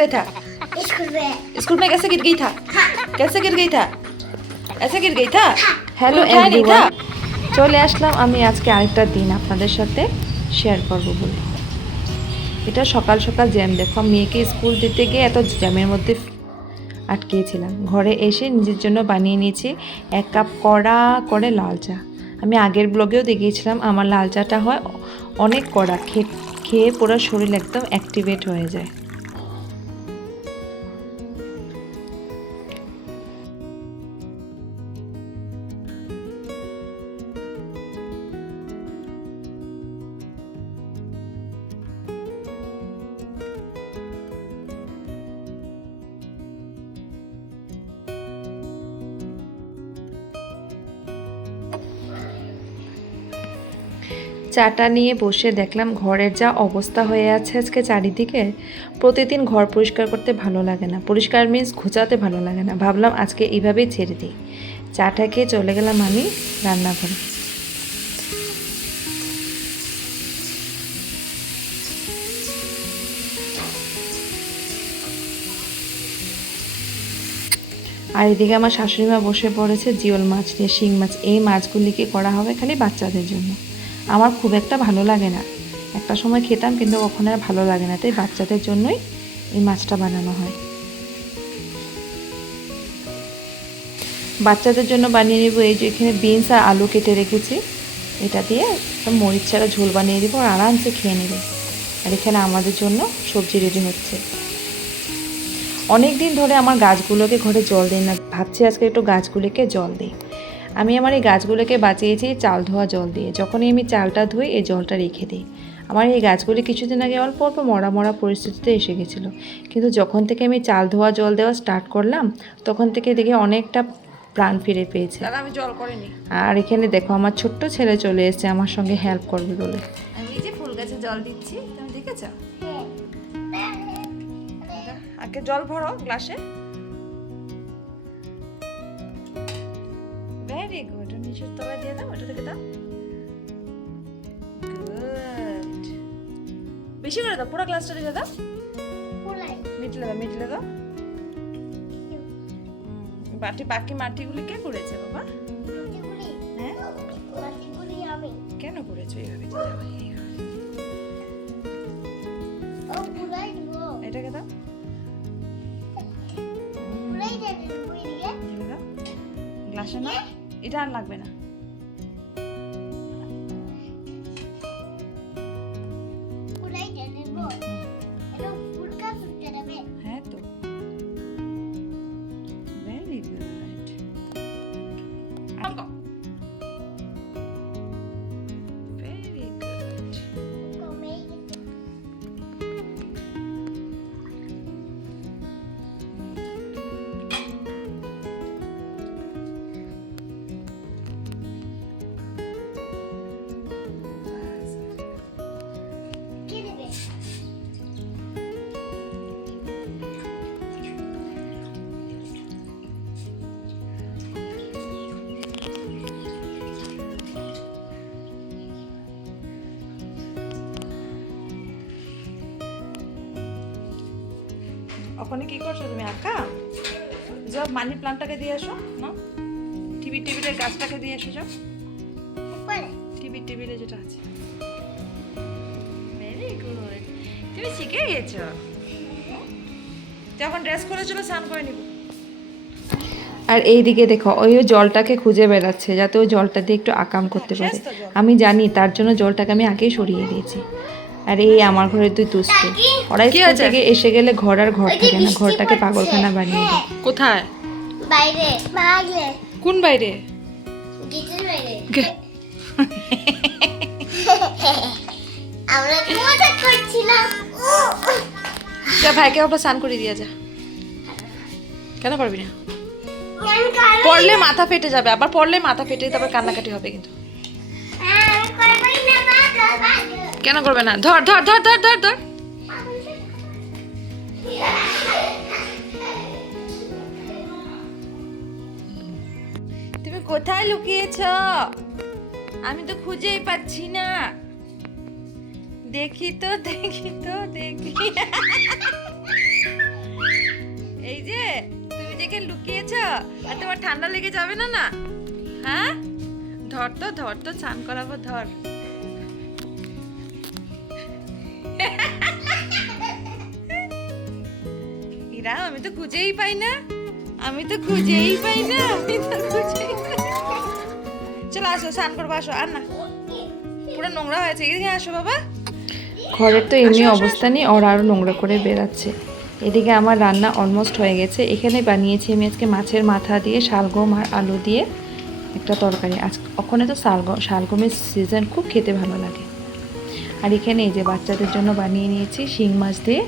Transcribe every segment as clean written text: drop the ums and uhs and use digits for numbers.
गया था? स्कूल में कैसे गिर गई था? कैसे गिर गई था? ऐसे गिर गई था? হ্যালো उठाया नहीं था? এভরিওয়ান, চলে আসলাম আমি আজকে আরেকটা দিন আপনাদের সাথে শেয়ার করব বলে। এটা সকাল সকাল জ্যাম, দেখো মেয়েকে স্কুল দিতে গিয়ে এত জ্যামের মধ্যে আটকেছিলাম। ঘরে এসে নিজের জন্য বানিয়ে নিয়েছি 1 কাপ কড়া করে লাল চা। আমি আগের ব্লগেও দেখিয়েছিলাম আমার লাল চাটা হয় অনেক কড়া, খেয়ে পুরো শরীর একদম অ্যাক্টিভেট হয়ে যায়। চাটা নিয়ে বসে দেখলাম ঘরের যা অবস্থা হয়ে আছে আজকে চারিদিকে। প্রতিদিন ঘর পরিষ্কার করতে ভালো লাগে না, পরিষ্কার মিন্স ঘুচাতে ভালো লাগে না। ভাবলাম আজকে এইভাবেই ছেড়ে দিই। চাটা খেয়ে চলে গেলাম আমি রান্নাঘরে। আর এদিকে আমার শাশুড়ি মা বসে পড়েছে জিওল মাছ নিয়ে, শিং মাছ। এই মাছগুলিকে করা হবে খালি বাচ্চাদের জন্য। আমার খুব একটা ভালো লাগে না, একটা সময় খেতাম কিন্তু কখনো আর ভালো লাগে না, তাই বাচ্চাদের জন্যই এই মাছটা বানানো হয়। বাচ্চাদের জন্য বানিয়ে নেব এই যে এখানে বিনস আর আলু কেটে রেখেছি, এটা দিয়ে একটা মরিচ ছাড়া ঝোল বানিয়ে দেবো আর আরামসে খেয়ে নেবে। আর এখানে আমাদের জন্য সবজি রেডি হচ্ছে। অনেক দিন ধরে আমার গাছগুলোকে ঘরে জল দিই না, ভাবছি আজকে একটু গাছগুলোকে জল দিই। আমি আমার এই গাছগুলোকে বাঁচিয়েছি চাল ধোয়া জল দিয়ে। যখনই আমি চালটা ধুই এই জলটা রেখে দিই। আমার এই গাছগুলি কিছুদিন আগে অল্প অল্প মরা পরিস্থিতিতে এসে গেছিলো, কিন্তু যখন থেকে আমি চাল ধোয়া জল দেওয়া স্টার্ট করলাম তখন থেকে দেখে অনেকটা প্রাণ ফিরে পেয়েছে। আমি জল করিনি। আর এখানে দেখো আমার ছোট্ট ছেলে চলে এসেছে আমার সঙ্গে হেল্প করবে বলে। আমি এই যে ফুল গাছে জল দিচ্ছি, তুমি দেখেছো? আগে জল ভরো গ্লাসে। Very good. নিচের তলায় দিয়ে দাও, ওটা থেকে দাও। গুড, বেশি করে দাও, পুরো গ্লাসটা দিয়ে দাও। মিটলে দাও। বাকি মাটিগুলি কে করেছে বাবা? হ্যাঁ, কেন করেছো এইভাবে? এটাকে দাও। গ্লাসে না, এটা আর লাগবে না। হ্যাঁ তো, ভেরি গুড। Very good. ওখানে কি করছো তুমি আঁকা? যাও মানি প্লান্টটাকে দিয়ে আসো না, টেবিলের গাছটাকে দিয়ে এসো। যাও টেবিলে যেটা আছে। ভেরি গুড, তুমি শিখে গেছো। যখন ড্রেস করে চলো স্নান করে নিব। আর এইদিকে দেখো ওই জলটাকে খুঁজে বেড়াচ্ছে যাতে ওই জলটা দিয়ে একটু আকাম করতে পারে। আমি জানি তার জন্য জলটাকে আমি আগেই সরিয়ে দিয়েছি। আর এই আমার ঘরের দুই দুষ্টু, ওরা স্কুল থেকে এসে গেলে ঘর আর ঘর থাকে না, ঘরটাকে পাগলখানা বানিয়ে দেয়। কোথায়? বাইরে। কোন বাইরে? গেটের বাইরে। আমরা মজা করছিলাম। যা ভাইকে আবার স্নান করে দিয়ে যা। কেন পারবি না? পড়লে মাথা ফেটে যাবে, আবার পড়লে মাথা ফেটে তারপর কান্নাকাটি হবে কিন্তু। কেন করবে না? ধর ধর ধর ধর ধর ধর। তুমি কোথায় লুকিয়েছ? আমি তো খুঁজেই পাচ্ছি না। দেখি তো দেখি। খেয়েছো? আর তোমার ঠান্ডা লেগে যাবে না না? হ্যাঁ, ধর তো চান করাবো, ধর। ইরা, আমি তো খুঁজেই পাই না। চলো আসো, স্নান করবো, আসো। আর না, পুরো নোংরা হয়েছে, এদিকে আসো বাবা। ঘরের তো এমনি অবস্থা নেই, ওর আরও নোংরা করে বেরাচ্ছে। এদিকে আমার রান্না অলমোস্ট হয়ে গেছে। এখানে বানিয়েছি আমি আজকে মাছের মাথা দিয়ে শালগম আর আলু দিয়ে একটা তরকারি। আজ ওখানে তো শালগমের সিজন, খুব খেতে ভালো লাগে। আর এখানে এই যে বাচ্চাদের জন্য বানিয়ে নিয়েছি শিং মাছ দিয়ে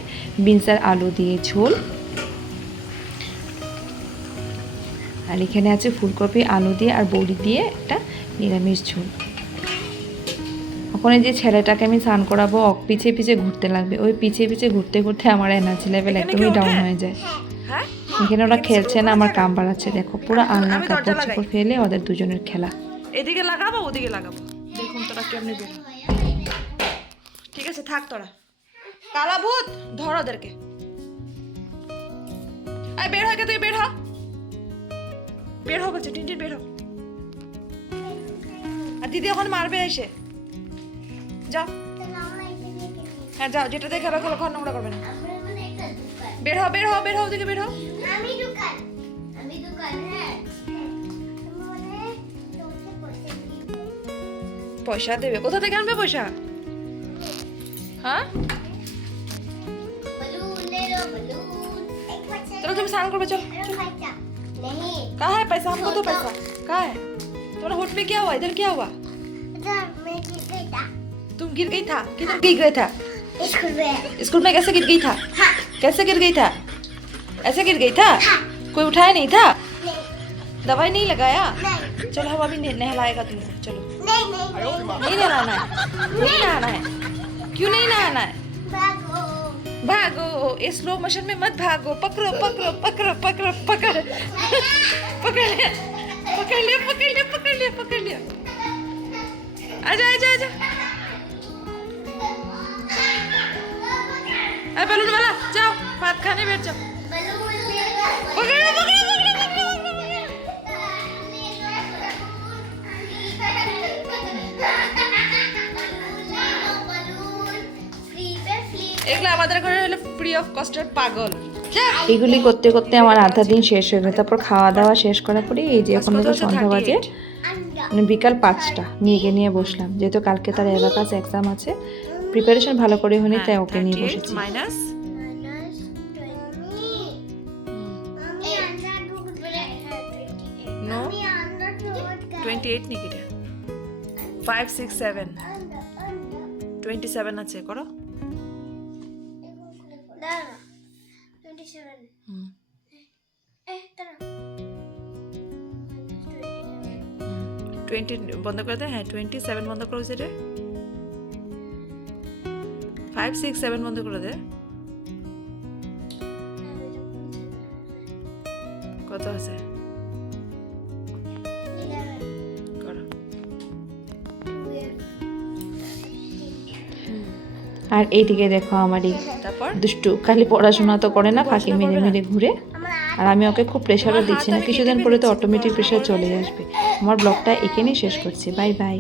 বিনস আর আলু দিয়ে ঝোল। আর এখানে আছে ফুলকপি আলু দিয়ে আর বড়ি দিয়ে একটা নিরামিষ ঝোল। ওখানে যে ছেলেটাকে আমি স্নান করাবো, পিছে পিছে ঘুরতে লাগবে। ওই পিছে পিছে ঘুরতে ঘুরতে আমার এনার্জি লেভেল একদমই ডাউন হয়ে যায়। হ্যাঁ, এখানে ওরা খেলছে না, আমার কাম বাড়াচ্ছে। দেখো পুরো আলনা কাপড় চোপড় ফেলে ওদের দুজনের খেলা। এদিকে লাগাবো, ওদিকে লাগাবো, দেখুন তোরা কেমনি বের। ঠিক আছে, থাক তোরা। কালা ভূত, ধর ওদেরকে। আয় বের হয়, তুই বের হ, বের হ বলছে, টিনটিন বের হ। আর দিদি এখন মারবে এসে। যাও, হ্যাঁ যাও, যেটা দেখে রাখো, ঘর নোংরা করবে না। বের হ, ওদিকে বের হ। আমি দোকান, হ্যাঁ। পয়সা দেবে? কোথা থেকে আনবে পয়সা? হ্যাঁ, चलो तुम स्नान करो, चलो। नहीं, कहाँ है पैसा? हमको तो पैसा कहाँ है? तुम्हारा होठ में क्या हुआ? इधर क्या हुआ? मैं गिर गई था तुम गिर गई था? किधर गिर गया था? स्कूल में। स्कूल में कैसे गिर गई था? हाँ, कैसे गिर गई था? ऐसे गिर गई था? हाँ, कोई उठाया नहीं था? नहीं, दवाई नहीं लगाया? नहीं, चलो हम अभी नहलाएगा तुमको, चलो। नहीं, नहीं, नहीं नहलाना है, नहीं नहाना है। क्यों नहीं नहाना है? भागो। भागो, इस स्लो मोशन में मत भागो। पकड़ो, पकड़ पकड़ लिया। आजा। अरे बलून वाला, जाओ भात खाने बैठ जाओ। पकड़ो। এগুলো আমাদের ঘরে হলো ফ্রি অফ কস্টের পাগল। এগুলি করতে করতে আমার আধা দিন শেষ হয়ে গেল। তারপর খাওয়া দাওয়া শেষ করার পরে এই যে এখন তো সন্ধ্যা বাজে, মানে বিকাল 5টা, মেয়েকে নিয়ে বসলাম। যেহেতু কালকে তার অ্যাবাকাস এক্সাম আছে, প্রিপারেশন ভালো করে হয়নি, তাই ওকে নিয়ে বসেছি। মাইনাস नो 28 নাকি রে? 5 6 7 27 আছে, করো। 20 বন্ধ করে দে। হ্যাঁ 27 বন্ধ করো, যে 5 6 7 বন্ধ করে দে। কত আছে? করো। আর এইদিকে দেখো আমার এই তারপর দুষ্টু খালি পড়াশোনা তো করে না, ফাঁকি মেরে ঘুরে। আর আমি ওকে খুব প্রেশারও দিচ্ছি না, কিছুদিন পরে তো অটোমেটিক প্রেশার চলে আসবে। আমার ব্লগটা এখানেই শেষ করছি। Bye bye.